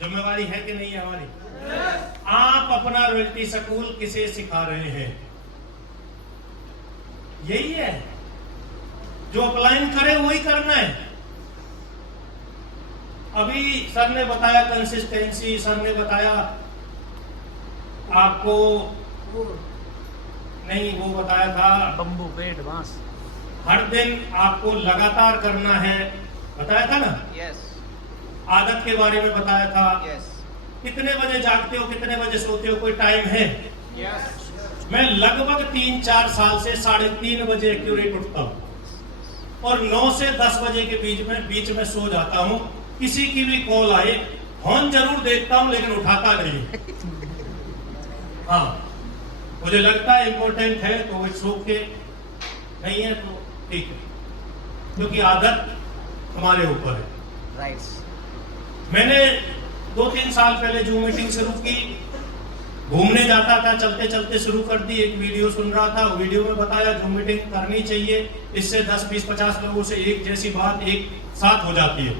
जिम्मेवारी है कि नहीं है हमारी? आप अपना रॉयल्टी स्कूल किसे सिखा रहे हैं? यही है, जो अपलाइन करे वही करना है। अभी सर ने बताया कंसिस्टेंसी, सर ने बताया आपको नहीं, वो बताया था बम्बू पेड़ बांस, हर दिन आपको लगातार करना है, बताया था ना? यस आदत के बारे में बताया था। यस कितने बजे जागते हो, कितने बजे सोते हो, कोई टाइम है? यस मैं लगभग 3-4 साल से 3:30 बजे एक्यूरेट उठता हूँ और 9 से 10 बजे के बीच में सो जाता हूँ। किसी की भी कॉल आए, फोन जरूर देखता हूँ लेकिन उठाता नहीं। हाँ, मुझे लगता है इंपॉर्टेंट है तो इट्स ओके, नहीं है तो ठीक है, क्योंकि आदत हमारे ऊपर है। राइट। मैंने 2-3 साल पहले जूम मीटिंग शुरू की, घूमने जाता था, चलते चलते शुरू कर दी। एक वीडियो सुन रहा था, वीडियो में बताया जूम मीटिंग करनी चाहिए, इससे 10, 20, 50 लोगों से एक जैसी बात एक साथ हो जाती है।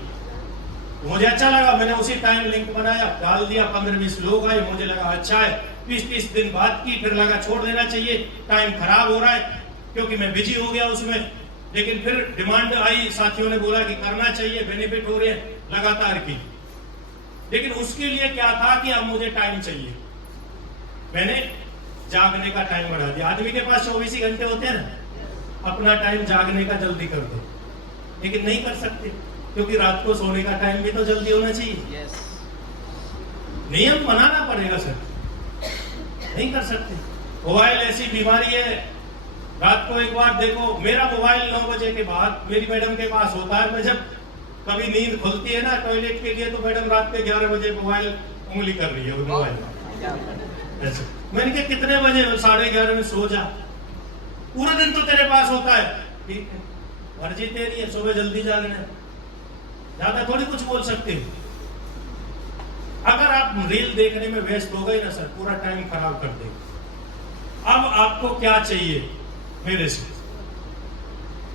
तो मुझे अच्छा लगा, मैंने उसी टाइम लिंक बनाया, डाल दिया, 15-20 लोग आए, मुझे लगा अच्छा है। 20-30 दिन बात की, फिर लगा छोड़ देना चाहिए, टाइम खराब हो रहा है, क्योंकि मैं बिजी हो गया उसमें। लेकिन फिर डिमांड आई, साथियों ने बोला कि करना चाहिए, बेनिफिट हो रहे हैं, लगातार की। लेकिन उसके लिए क्या था कि अब मुझे टाइम चाहिए, मैंने जागने का टाइम बढ़ा दिया। आदमी के पास 24 ही घंटे होते हैं ना, अपना टाइम जागने का जल्दी कर दो, लेकिन नहीं कर सकते क्योंकि रात को सोने का टाइम भी तो जल्दी होना चाहिए। यस नियम बनाना पड़ेगा सर, नहीं कर सकते। मोबाइल ऐसी बीमारी है, रात को एक बार देखो, मेरा मोबाइल 9 बजे के बाद मेरी मैडम के पास होता है। मैं जब कभी नींद खुलती है ना टॉयलेट के लिए, तो मैडम रात के 11 बजे मोबाइल उंगली कर रही है मोबाइल। मैंने कहा कितने बजे? 11:30 में सो जा, पूरा दिन तो तेरे पास होता है। ठीक है, मर्जी तेरी है, सुबह जल्दी जागना है, ज्यादा थोड़ी कुछ बोल सकते हो। अगर आप रील देखने में व्यस्त हो गए ना सर, पूरा टाइम खराब कर देगा। अब आपको क्या चाहिए मेरे से,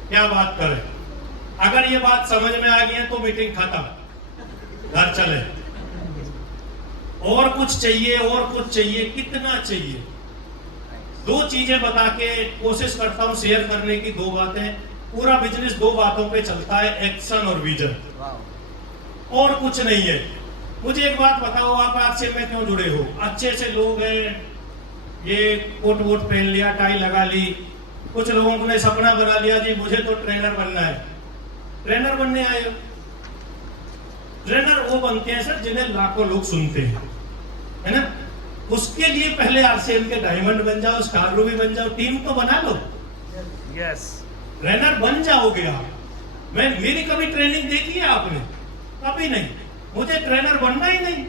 क्या बात करें? अगर ये बात समझ में आ गई है तो मीटिंग खत्म, घर चले। और कुछ चाहिए, और कुछ चाहिए, कितना चाहिए? 2 चीजें बता के कोशिश करता हूं शेयर करने की। 2 बातें, पूरा बिजनेस 2 बातों पे चलता है, एक्शन और विजन, और कुछ नहीं है। मुझे एक बात बताओ, आप आज से मैं क्यों जुड़े हो? अच्छे से लोग हैं, ये कोट वोट पहन लिया, टाई लगा ली, कुछ लोगों ने सपना बना लिया जी मुझे तो ट्रेनर बनना है। ट्रेनर बनने आए हो? ट्रेनर वो बनते हैं सर जिन्हें लाखों लोग सुनते हैं, है ना? उसके लिए पहले आरसीएम के डायमंड बन जाओ, स्टार रूबी बन जाओ, टीम तो बना लो। यस, ट्रेनर बन जाओगे आप। मेरी कभी ट्रेनिंग देखी है आपने? कभी नहीं। मुझे ट्रेनर बनना ही नहीं।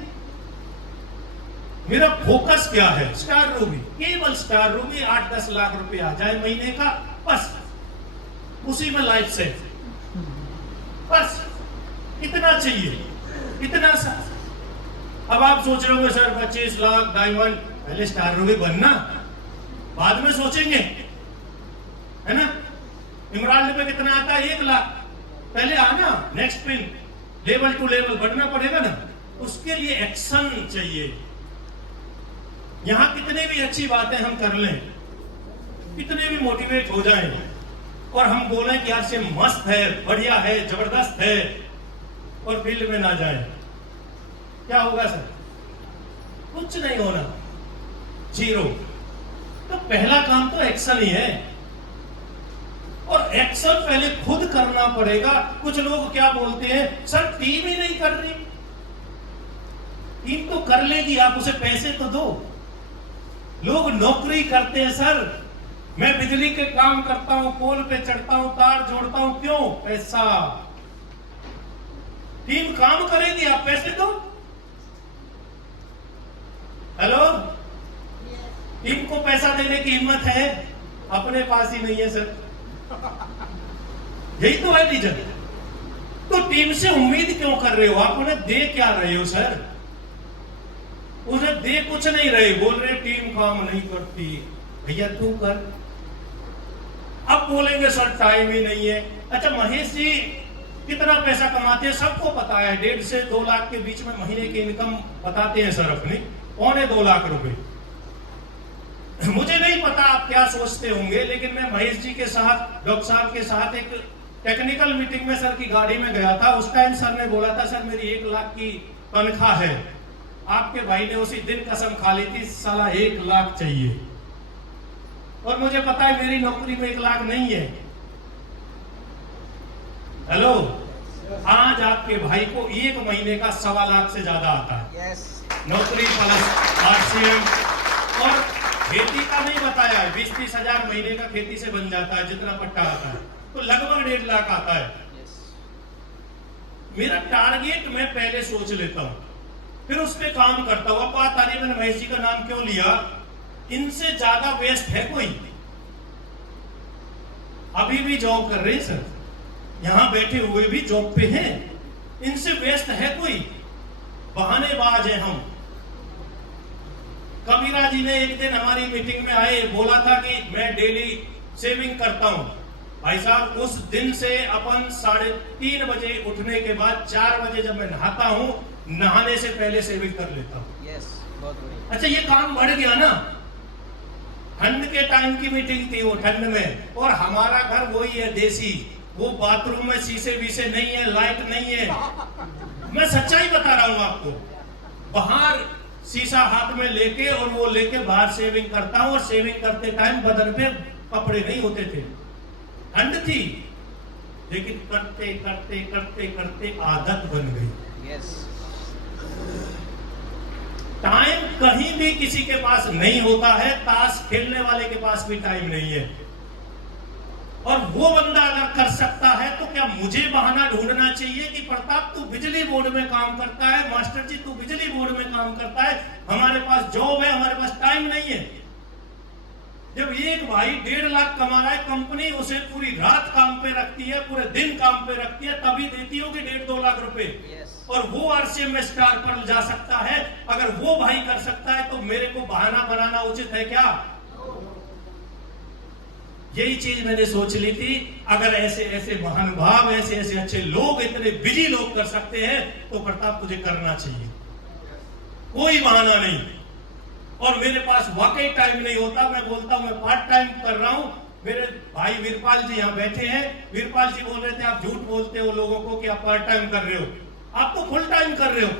मेरा फोकस क्या है? स्टार रूबी, केवल स्टार रूबी। 8-10 लाख रुपए आ जाए महीने का, बस उसी में लाइफ सेट, बस इतना चाहिए, इतना सा। अब आप सोच रहे होंगे सर 25 लाख डायमंड, पहले स्टार रूबी बनना, बाद में सोचेंगे, है ना? इमरान पे कितना आता है? 1 लाख। पहले आना next pin, level to level बढ़ना पड़ेगा ना, उसके लिए एक्शन चाहिए। यहां कितने भी अच्छी बातें हम कर लें, कितने भी मोटिवेट हो जाएं, और हम बोलें कि यार से मस्त है, बढ़िया है, जबरदस्त है, और फील्ड में ना जाए, क्या होगा सर? कुछ नहीं होना, जीरो। तो पहला काम तो एक्शन ही है, और एक्शन पहले खुद करना पड़ेगा। कुछ लोग क्या बोलते हैं, सर टीम ही नहीं कर रही। टीम तो कर लेगी, आप उसे पैसे तो दो। लोग नौकरी करते हैं सर, मैं बिजली के काम करता हूं, पोल पे चढ़ता हूं, तार जोड़ता हूं, क्यों? पैसा। टीम काम करेगी, आप पैसे दो। हेलो, टीम को पैसा देने की हिम्मत है? अपने पास ही नहीं है सर। यही तो है रीजन। तो टीम से उम्मीद क्यों कर रहे हो? आप उन्हें दे क्या रहे हो सर? उन्हें दे कुछ नहीं रहे, बोल रहे टीम काम नहीं करती। भैया तू कर। अब बोलेंगे सर टाइम ही नहीं है। अच्छा महेश जी, कितना पैसा कमाते हैं सबको पता है। 1.5 से 2 लाख के बीच में महीने की इनकम बताते हैं सर अपनी, 2.25 लाख रुपए। मुझे नहीं पता आप क्या सोचते होंगे, लेकिन मैं महेश जी के साथ, डॉक्टर साहब के साथ एक टेक्निकल मीटिंग में सर की गाड़ी में गया था। उस टाइम सर ने बोला था, सर मेरी 1 लाख की तनख्वाह है। आपके भाई ने उसी दिन कसम खा ली थी, साला 1 लाख चाहिए। और मुझे पता है मेरी नौकरी में 1 लाख नहीं है। हेलो, आज आपके भाई को 1 महीने का 1.25 लाख से ज्यादा आता है। नौकरी प्लस RCM। और खेती का नहीं बताया है, 20-30 हजार महीने का खेती से बन जाता है जितना पट्टा आता है, तो लगभग 1.5 लाख आता है। मेरा टारगेट मैं पहले सोच लेता हूं, फिर उस पर काम करता हूं। अब बात आ रही है, मैंने महेश जी का नाम क्यों लिया, इनसे ज्यादा वेस्ट है कोई? अभी भी जॉब कर रहे हैं सर, यहां बैठे हुए भी जॉब पे हैं। इनसे वेस्ट है कोई? बहानेबाज है हम। कबीरा जी ने एक दिन हमारी मीटिंग में आए, बोला था कि मैं डेली सेविंग करता हूं। भाई साहब, उस दिन से अपन 3:30 बजे उठने के बाद 4 बजे जब मैं नहाता हूं, नहाने से पहले सेविंग कर लेता हूं। बहुत बढ़िया। अच्छा, ये काम बढ़ गया ना। ठंड के टाइम की मीटिंग थी वो, ठंड में, और हमारा घर वही है देसी, वो बाथरूम में शीशे बीसे नहीं है, लाइट नहीं है। मैं सच्चाई बता रहा हूं आपको। बाहर शीशा हाथ में लेके और वो लेके बाहर सेविंग करता हूं, और सेविंग करते टाइम बदन पे कपड़े नहीं होते थे, ठंड थी, लेकिन करते करते करते करते आदत बन गई। टाइम कहीं भी किसी के पास नहीं होता है, ताश खेलने वाले के पास भी टाइम नहीं है। और वो बंदा अगर कर सकता है तो क्या मुझे बहाना ढूंढना चाहिए कि प्रताप तू बिजली बोर्ड में काम करता है, मास्टर जी तू बिजली बोर्ड में काम करता है, हमारे पास जॉब है, हमारे पास टाइम नहीं है। जब एक भाई 1.5 लाख कमा रहा है, कंपनी उसे पूरी रात काम पे रखती है, पूरे दिन काम पे रखती है, तभी देती होगी 1.5-2 लाख रुपए। और वो RCM में स्टार पर जा सकता है। अगर वो भाई कर सकता है तो मेरे को बहाना बनाना उचित है क्या? यही चीज मैंने सोच ली थी। अगर ऐसे ऐसे महानुभाव, ऐसे ऐसे अच्छे लोग, इतने बिजी लोग कर सकते हैं, तो प्रताप तुझे करना चाहिए, कोई बहाना नहीं। और मेरे पास वाकई टाइम नहीं होता, मैं बोलता हूं मैं पार्ट टाइम कर रहा हूं। मेरे भाई वीरपाल जी यहाँ बैठे हैं, वीरपाल जी बोल रहे थे आप झूठ बोलते हो लोगों को कि आप पार्ट टाइम कर रहे हो, आप तो फुल टाइम कर रहे हो।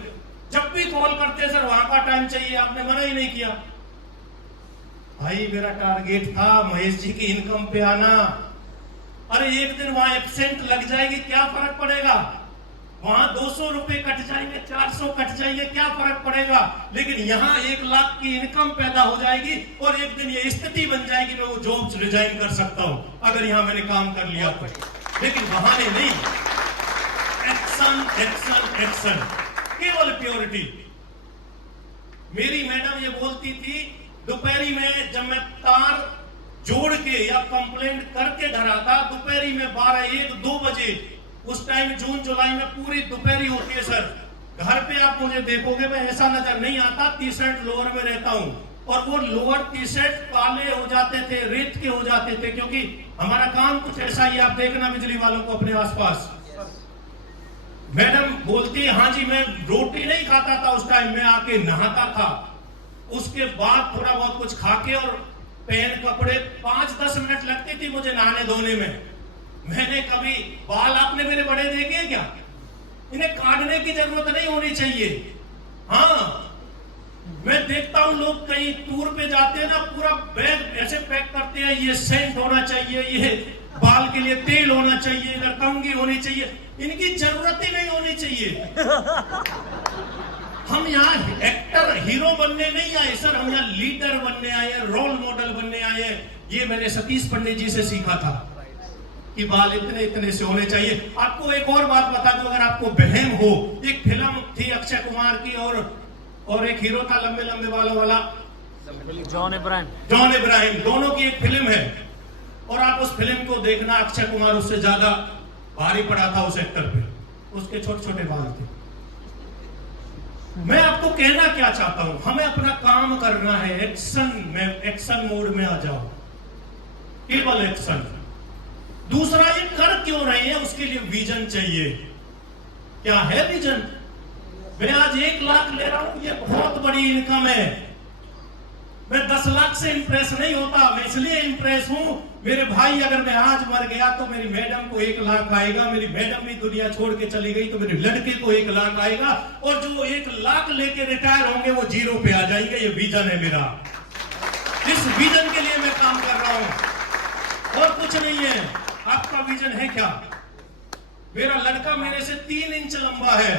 जब भी कॉल करते सर वहां का टाइम चाहिए, आपने मना ही नहीं किया। भाई मेरा टारगेट था महेश जी की इनकम पे आना। अरे एक दिन वहां एब्सेंट लग जाएगी, क्या फर्क पड़ेगा? वहां 200 रुपए कट जाएंगे, 400 कट जाएंगे, क्या फर्क पड़ेगा? लेकिन यहाँ 1 लाख की इनकम पैदा हो जाएगी, और एक दिन ये स्थिति बन जाएगी मैं वो जॉब रिजाइन कर सकता हूं अगर यहाँ मैंने काम कर लिया तो। लेकिन बहाने नहीं, एक्शन एक्शन एक्शन, केवल प्योरिटी। मेरी मैडम ये बोलती थी, दोपहरी में जब मैं तार जोड़ के या कंप्लेंट करके घर आता, दोपहरी में 12-1-2 बजे, उस टाइम जून जुलाई में पूरी दोपहरी होती है सर। घर पे आप मुझे देखोगे मैं ऐसा नजर नहीं आता, टी-शर्ट लोअर में रहता हूं, और वो लोअर टी-शर्ट काले हो जाते थे, रेत के हो जाते थे, क्योंकि हमारा काम कुछ ऐसा ही, आप देखना बिजली वालों को अपने आसपास। मैडम बोलती, हाँ जी मैं रोटी नहीं खाता था उस टाइम, मैं आके नहाता था, उसके बाद थोड़ा बहुत कुछ खा के और पहन कपड़े, 5-10 मिनट लगती थी मुझे नहाने धोने में। मैंने कभी, बाल आपने मेरे बड़े देखे क्या? इन्हें काटने की जरूरत नहीं होनी चाहिए। हाँ, मैं देखता हूं लोग कहीं टूर पे जाते हैं ना, पूरा बैग ऐसे पैक करते हैं, ये सेंट होना चाहिए, ये बाल के लिए तेल होना चाहिए, इधर कंघी होनी चाहिए, इनकी जरूरत ही नहीं होनी चाहिए। हम यहाँ एक्टर हीरो बनने नहीं आए सर, हम यहाँ लीडर बनने आए, रोल मॉडल बनने आए। ये मैंने सतीश पंडित जी से सीखा था कि बाल इतने इतने से होने चाहिए। आपको एक और बात बता दूं, अगर आपको बहम हो, एक फिल्म थी अक्षय कुमार की और एक हीरो था लंबे लंबे बालों वाला, जॉन इब्राहिम, दोनों की एक फिल्म है, और आप उस फिल्म को देखना, अक्षय कुमार उससे ज्यादा भारी पड़ा था उस एक्टर पे, उसके छोटे छोटे बाल थे। मैं आपको कहना क्या चाहता हूं, हमें अपना काम करना है, एक्शन में, एक्शन मोड में आ जाओ, केवल एक्शन। दूसरा, ये कर क्यों रहे हैं, उसके लिए विजन चाहिए। क्या है विजन? मैं आज 1 लाख ले रहा हूं, ये बहुत बड़ी इनकम है। मैं 10 लाख से इंप्रेस नहीं होता। मैं इसलिए इंप्रेस हूं, मेरे भाई अगर मैं आज मर गया तो मेरी मैडम को 1 लाख आएगा, मेरी मैडम भी दुनिया छोड़ के चली गई तो मेरे लड़के को 1 लाख आएगा, और जो 1 लाख लेके रिटायर होंगे वो 0 पे आ जाएंगे। ये विजन है मेरा। इस विजन के लिए मैं काम कर रहा हूं और कुछ नहीं है। आपका विजन है क्या? मेरा लड़का मेरे से 3 इंच लंबा है,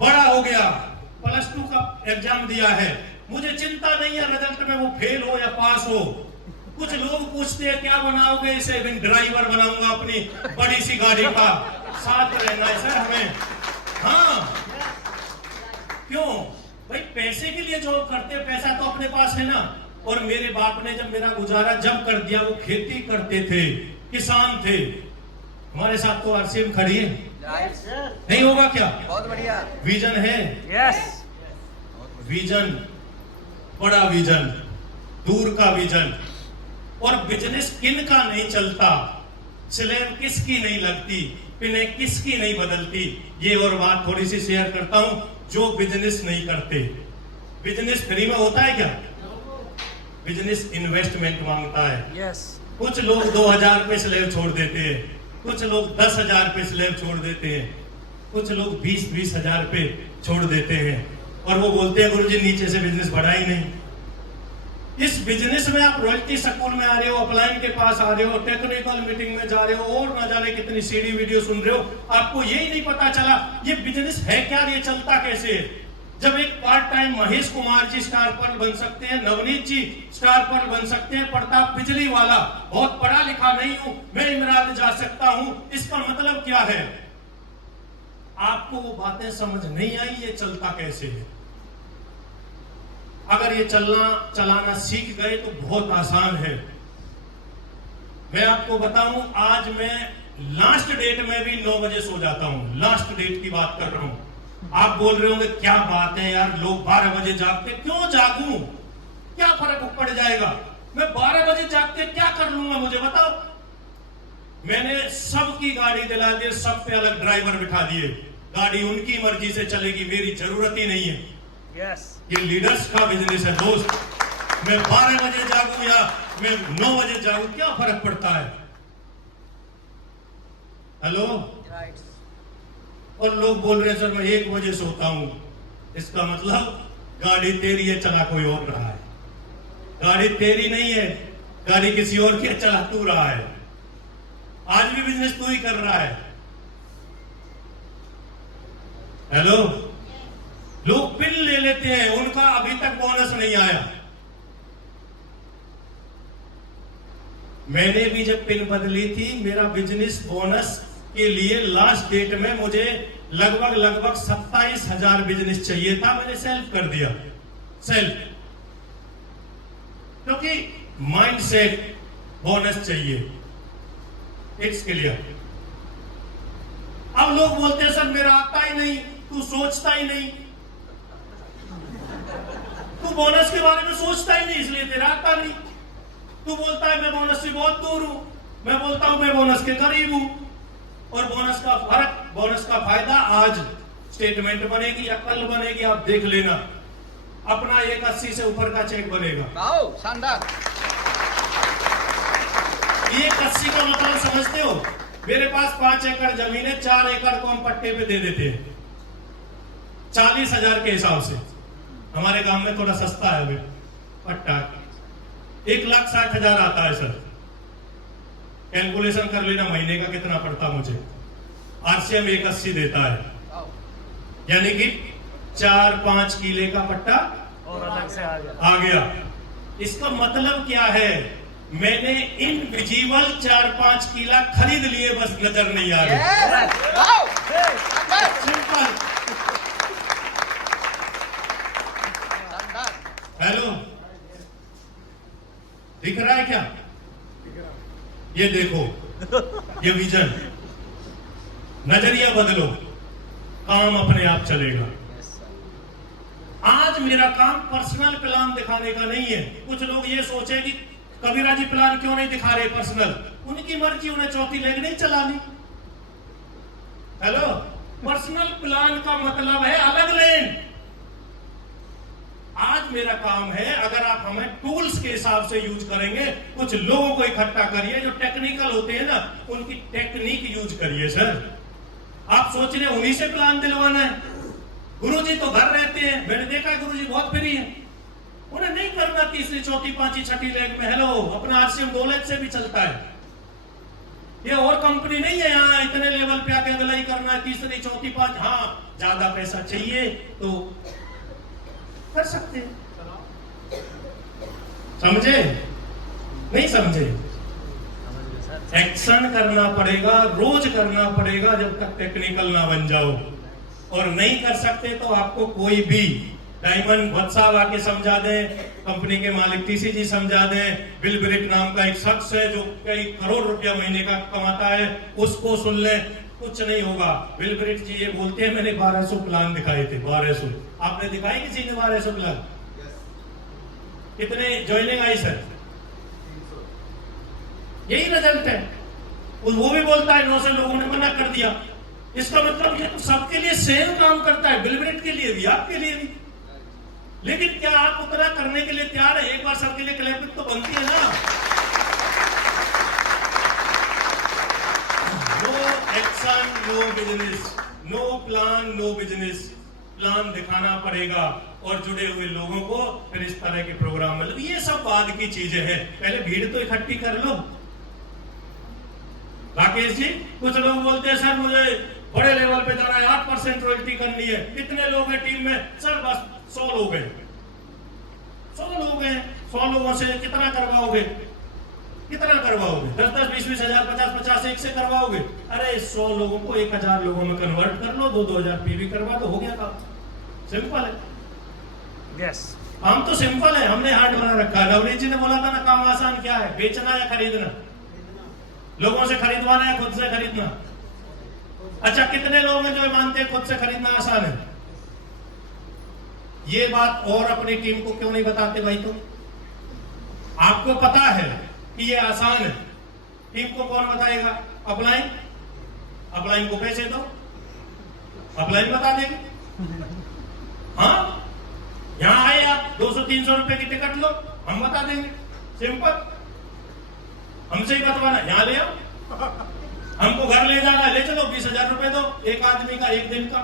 बड़ा हो गया, +2 का एग्जाम दिया है। मुझे चिंता नहीं है रिजल्ट में वो फेल हो या पास हो। कुछ लोग पूछते हैं क्या बनाओगे इसे? ड्राइवर बनाऊंगा अपनी बड़ी सी गाड़ी का, साथ रहना है सर हमें। हाँ, क्यों भाई? पैसे के लिए जॉब करते, पैसा तो अपने पास है ना। और मेरे बाप ने जब मेरा गुजारा जब कर दिया, वो खेती करते थे, किसान थे। हमारे साथ तो आरसीएम खड़ी है, नहीं होगा क्या? बहुत बढ़िया विजन है। यस विजन, बड़ा विजन, दूर का विजन। और बिजनेस किन का नहीं चलता, स्लेब किसकी नहीं लगती, पिनें किसकी नहीं बदलती। ये और बात थोड़ी सी शेयर करता हूं, जो बिजनेस नहीं करते। बिजनेस फ्री में होता है क्या? बिजनेस इन्वेस्टमेंट मांगता है। यस कुछ लोग 2000 पे स्लेब छोड़ देते हैं, कुछ लोग 10,000 पे स्लेब छोड़ देते हैं, कुछ लोग 20-20 हजार पे छोड़ देते हैं, और वो बोलते हैं गुरुजी नीचे से बिजनेस बढ़ा ही नहीं। इस बिजनेस में आप रॉयल्टी स्कूल में आ रहे हो, अपलाइन के पास आ रहे हो, टेक्निकल मीटिंग में जा रहे हो, और ना जाने कितनी सीडी वीडियो सुन रहे हो, आपको यही नहीं पता चला ये बिजनेस है क्या, ये चलता कैसे है। जब एक part time Mahesh Kumar ji star पर बन सकते हैं, नवनीत जी स्टार पर बन सकते हैं, प्रताप बिजली वाला, बहुत पढ़ा लिखा नहीं हूं, मैं इमरान जा सकता हूं। इसका मतलब क्या है? आपको वो बातें समझ नहीं आई, ये चलता कैसे है। अगर ये चलाना सीख गए तो बहुत आसान है। मैं आपको बताऊं, आज मैं लास्ट डेट में भी 9 बजे सो जाता हूं। लास्ट डेट की बात कर रहा हूं। आप बोल रहे होंगे क्या बात है यार, लोग 12 बजे जागते, क्यों जागूं? क्या फर्क पड़ जाएगा? मैं 12 बजे जागते क्या कर लूंगा, मुझे बताओ। मैंने सबकी गाड़ी दिला दी, सब पे अलग ड्राइवर बिठा दिए, गाड़ी उनकी मर्जी से चलेगी, मेरी जरूरत ही नहीं है। यस ये लीडर्स का बिजनेस है दोस्त। मैं 12 बजे जागूं या मैं 9 बजे जागूं, क्या फर्क पड़ता है? हेलो। राइट और लोग बोल रहे हैं सर मैं 1 बजे सोता हूं। इसका मतलब गाड़ी तेरी है, चला कोई और रहा है। गाड़ी तेरी नहीं है, गाड़ी किसी और की है, चला तू रहा है। आज भी बिजनेस तू ही कर रहा है। हेलो। लोग पिन ले लेते हैं, उनका अभी तक बोनस नहीं आया। मैंने भी जब पिन बदली थी, मेरा बिजनेस बोनस के लिए लास्ट डेट में मुझे लगभग 27,000 बिजनेस चाहिए था। मैंने सेल्फ कर दिया, सेल्फ, क्योंकि माइंडसेट बोनस चाहिए। Fix clear. अब लोग बोलते हैं सर मेरा आता ही नहीं, तू सोचता ही नहीं, तू बोनस के बारे में सोचता ही नहीं, इसलिए तेरा आता नहीं। तू बोलता है मैं बोनस से बहुत दूर हूं, मैं बोलता हूं मैं बोनस के करीब हूं। और बोनस का फर्क, बोनस का फायदा आज स्टेटमेंट बनेगी या कल बनेगी, आप देख लेना। अपना 180 से ऊपर का चेक बनेगा। शानदार। 180 का मतलब समझते हो? मेरे पास 5 एकड़ जमीन है, 4 एकड़ को हम पट्टे पे दे देते हैं 40,000 के हिसाब से। हमारे गांव में थोड़ा सस्ता है अभी पट्टा, 1,60,000 आता है सर। कैलकुलेशन कर लेना महीने का कितना पड़ता मुझे। आरसीएम 180 देता है, यानी कि 4-5 किले का पट्टा और अलग से आ गया। इसका मतलब क्या है? मैंने इनविजिबल 4-5 किला खरीद लिए, बस नजर नहीं आ रही। सिंपल। हेलो, दिख रहा है क्या? ये देखो, ये विजन। नजरिया बदलो, काम अपने आप चलेगा। आज मेरा काम पर्सनल प्लान दिखाने का नहीं है। कुछ लोग ये सोचे कि कबीरा जी प्लान क्यों नहीं दिखा रहे पर्सनल? उनकी मर्जी, उन्हें चौथी लेग नहीं चलानी। हेलो, पर्सनल प्लान का मतलब है अलग लेन। आज मेरा काम है, अगर आप हमें टूल्स के हिसाब से यूज करेंगे, कुछ लोगों को इकट्ठा करिए जो टेक्निकल होते हैं ना, उनकी टेक्निक यूज करिए। सर आप सोच रहे उन्हीं से प्लान दिलवाना है? गुरुजी तो घर रहते हैं, मैंने देखा गुरुजी बहुत फ्री है, उन्हें नहीं करना तीसरी चौथी पांचवी छठी लेग में। हेलो, अपना आरसीएम 2 लेग से भी चलता है। ये और कंपनी नहीं है यहाँ इतने लेवल पे आके अगला ही करना है तीसरी चौथी पांच। हाँ, ज्यादा पैसा चाहिए तो कर सकते हैं। समझे? नहीं समझे? एक्शन करना पड़ेगा, रोज करना पड़ेगा जब तक टेक्निकल ना बन जाओ। और नहीं कर सकते तो आपको कोई भी डायमंड भट्ट साहब आके समझा दे, कंपनी के मालिक टीसी जी समझा दे, बिल ब्रिट नाम का एक शख्स है जो कई करोड़ रुपया महीने का कमाता है, उसको सुन ले, कुछ नहीं होगा। बिल ब्रिट जी ये बोलते हैं मैंने 1200 प्लान दिखाए थे। 1200 आपने दिखाई किसी ने? 1200 प्लान कितने ज्वाइनिंग आई सर? यही रिजल्ट है। वो भी बोलता है 900 लोगों ने मना कर दिया। इसका मतलब ये तो सबके लिए सेम काम करता है, बिल ब्रिट के लिए भी, आपके लिए भी। लेकिन क्या आप उतना करने के लिए तैयार है? एक बार सबके लिए क्लैपिंग तो बनती है ना। No action no business, no plan no business. Plan दिखाना पड़ेगा और जुड़े हुए लोगों को फिर इस तरह के प्रोग्राम, मतलब ये सब बाद की चीजें हैं। पहले भीड़ तो इकट्ठी कर लो। राकेश जी, कुछ लोग बोलते हैं सर मुझे बड़े लेवल पे जाना है, 8% रॉयल्टी करनी है। कितने लोग हैं टीम में? सर बस 100 लोग हैं। 100 लोग हैं, 100 लोगों से कितना करवाओगे? कितना करवाओगे? 10-10, 20-20 हजार, 50-50 एक से करवाओगे? अरे 100 लोगों को 1000 लोगों में कन्वर्ट कर लो, 2-2 हजार पीवी करवा दो, हो गया काम। सिंपल है। यस, काम तो सिंपल है, हमने हार्ड बना रखा है। नवनीत जी ने बोला था ना, काम आसान क्या है? बेचना या खरीदना? लोगों से खरीदवाना या खुद से खरीदना? अच्छा, कितने लोग हैं जो मानते हैं खुद से खरीदना आसान है? ये बात और अपनी टीम को क्यों नहीं बताते भाई? तो आपको पता है कि ये आसान है, टीम को कौन बताएगा? अपलाइन। अपलाइन को पैसे दो, अपलाइन बता देंगे। हाँ, यहां आए आप, 200-300 रुपए की टिकट लो, हम बता देंगे। सिंपल, हमसे ही बतवाना। यहां ले आओ, हमको घर ले जाना, ले चलो, 20,000 रुपए दो, एक आदमी का, एक दिन का,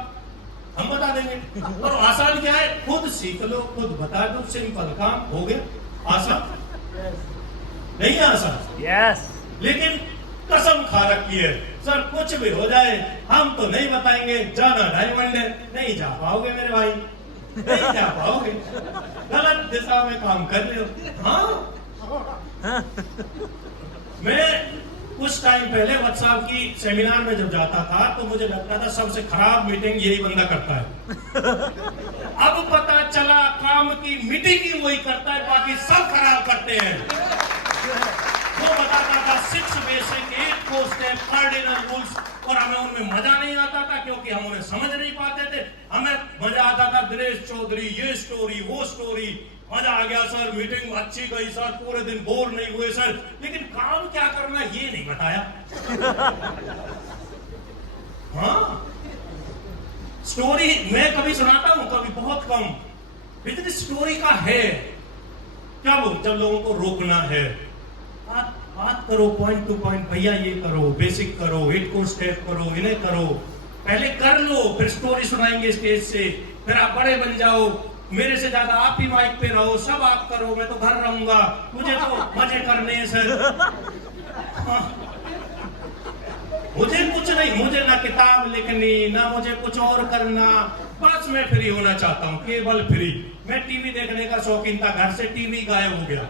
हम बता देंगे। और आसान क्या है? खुद सीख लो, खुद बता दो, सिंपल काम, हो गया। आसान नहीं है? आसान यस। लेकिन कसम खा रखी है सर कुछ भी हो जाए हम तो नहीं बताएंगे, जाना डायमंड है। नहीं जा पाओगे मेरे भाई, नहीं जा पाओगे, गलत दिशा में काम कर रहे हो। हाँ, मैं कुछ टाइम पहले व्हाट्सएप की सेमिनार में जब जाता था तो मुझे लगता था सबसे खराब मीटिंग यही बंदा करता है। अब पता चला काम की मीटिंग ही वही करता है, बाकी सब खराब करते हैं। वो बताता था 6 basic 8 core step cardinal rules, और हमें उनमें मजा नहीं आता था क्योंकि हम उन्हें समझ नहीं पाते थे। हमें मजा आता था दिनेश चौधरी, ये स्टोरी वो स्टोरी, मजा आ गया सर, मीटिंग अच्छी गई सर, पूरे दिन बोर नहीं हुए सर। लेकिन काम क्या करना ये नहीं बताया। हाँ, स्टोरी मैं कभी सुनाता हूं, कभी बहुत कम। बिजनेस स्टोरी का है क्या? वो जब लोगों को रोकना है, बात करो पॉइंट टू पॉइंट, भैया ये करो, बेसिक करो, 8 core step करो, इन्हें करो, पहले कर लो, फिर स्टोरी सुनाएंगे स्टेज से, फिर आप बड़े बन जाओ। मेरे से ज्यादा आप ही माइक पे रहो, सब आप करो, मैं तो घर रहूंगा, मुझे तो मजे करने हैं सर। हाँ। मुझे कुछ नहीं, मुझे ना किताब लिखनी, ना मुझे कुछ और करना, बस मैं फ्री होना चाहता हूँ, केवल फ्री। मैं टीवी देखने का शौकीन था, घर से टीवी गायब हो गया।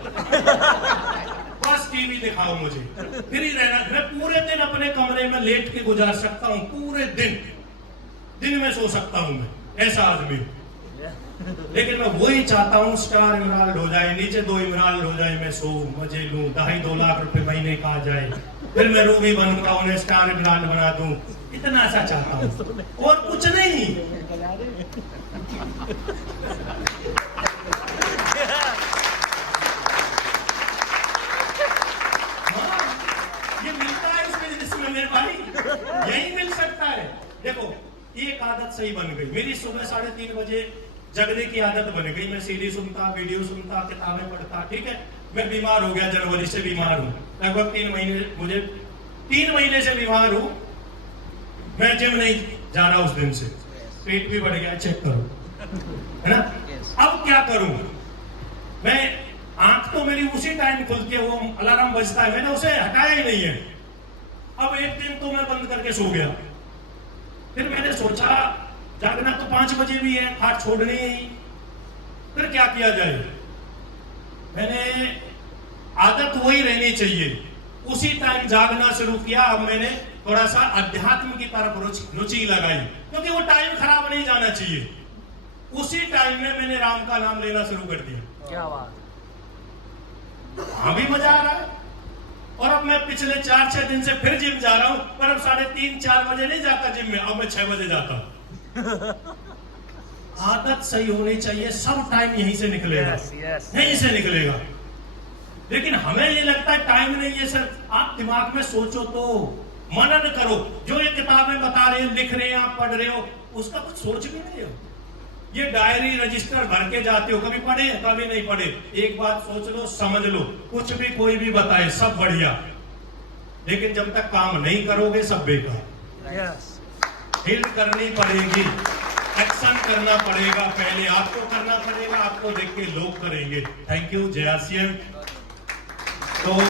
बस टीवी दिखाओ मुझे, फ्री रहना। मैं पूरे दिन अपने कमरे में लेट के गुजार सकता हूँ, पूरे दिन में सो सकता हूँ, मैं ऐसा आदमी हूँ। लेकिन मैं वही चाहता हूँ स्टार इमराल्ड हो जाए, नीचे 2 इमराल्ड हो जाए, मैं सो मजे लूं, 2.5-2 लाख रुपए महीने का आ जाए, फिर मैं रूबी बनूंगा, उन्हें स्टार इमराल्ड बना दूं। इतना सा चाहता हूँ और कुछ नहीं। मेरी सुबह 3:30 बजे जगने की आदत बन गई। मैं सीडी सुनता, वीडियो सुनता, किताबें पढ़ता, ठीक है। मैं बीमार हो गया, जनवरी से बीमार हूं, लगभग 3 महीने, मुझे 3 महीने से बीमार हूं। मैं जिम नहीं जा रहा उस दिन से, पेट भी बढ़ गया, चेक करो, है ना। अब क्या करूं मैं? आंख तो मेरी उसी टाइम खुलती है, वो अलार्म बजता है, मैंने उसे हटाया ही नहीं है। अब एक दिन तो मैं बंद करके सो गया। फिर मैंने सोचा जागना तो 5 बजे भी है, खाट छोड़नी ही, फिर क्या किया जाए। मैंने आदत वही रहनी चाहिए, उसी टाइम जागना शुरू किया। अब मैंने थोड़ा सा अध्यात्म की तरफ रुचि लगाई, क्योंकि वो टाइम खराब नहीं जाना चाहिए। उसी टाइम में मैंने राम का नाम लेना शुरू कर दिया। क्या बात। वहां भी मजा आ रहा है। और अब मैं पिछले 4-6 दिन से फिर जिम जा रहा हूं, पर अब 3:30-4 बजे नहीं जाता जिम में, अब मैं 6 बजे जाता हूं। आदत सही होनी चाहिए, सब टाइम यहीं से निकलेगा, यहीं से निकलेगा। लेकिन हमें ये लगता है टाइम नहीं है सर। आप दिमाग में सोचो तो, मनन करो। जो ये किताबें बता रहे हैं, लिख रहे हैं, आप पढ़ रहे हो, उसका कुछ सोच भी नहीं हो। ये डायरी रजिस्टर भर के जाते हो, कभी पढ़े कभी नहीं पढ़े। एक बात सोच लो, समझ लो, कुछ भी कोई भी बताए सब बढ़िया, लेकिन जब तक काम नहीं करोगे सब बेकार। फील्ड करनी पड़ेगी, एक्शन करना पड़ेगा, पहले आपको करना पड़ेगा, आपको देख के लोग करेंगे। थैंक यू, जय आसियन। तो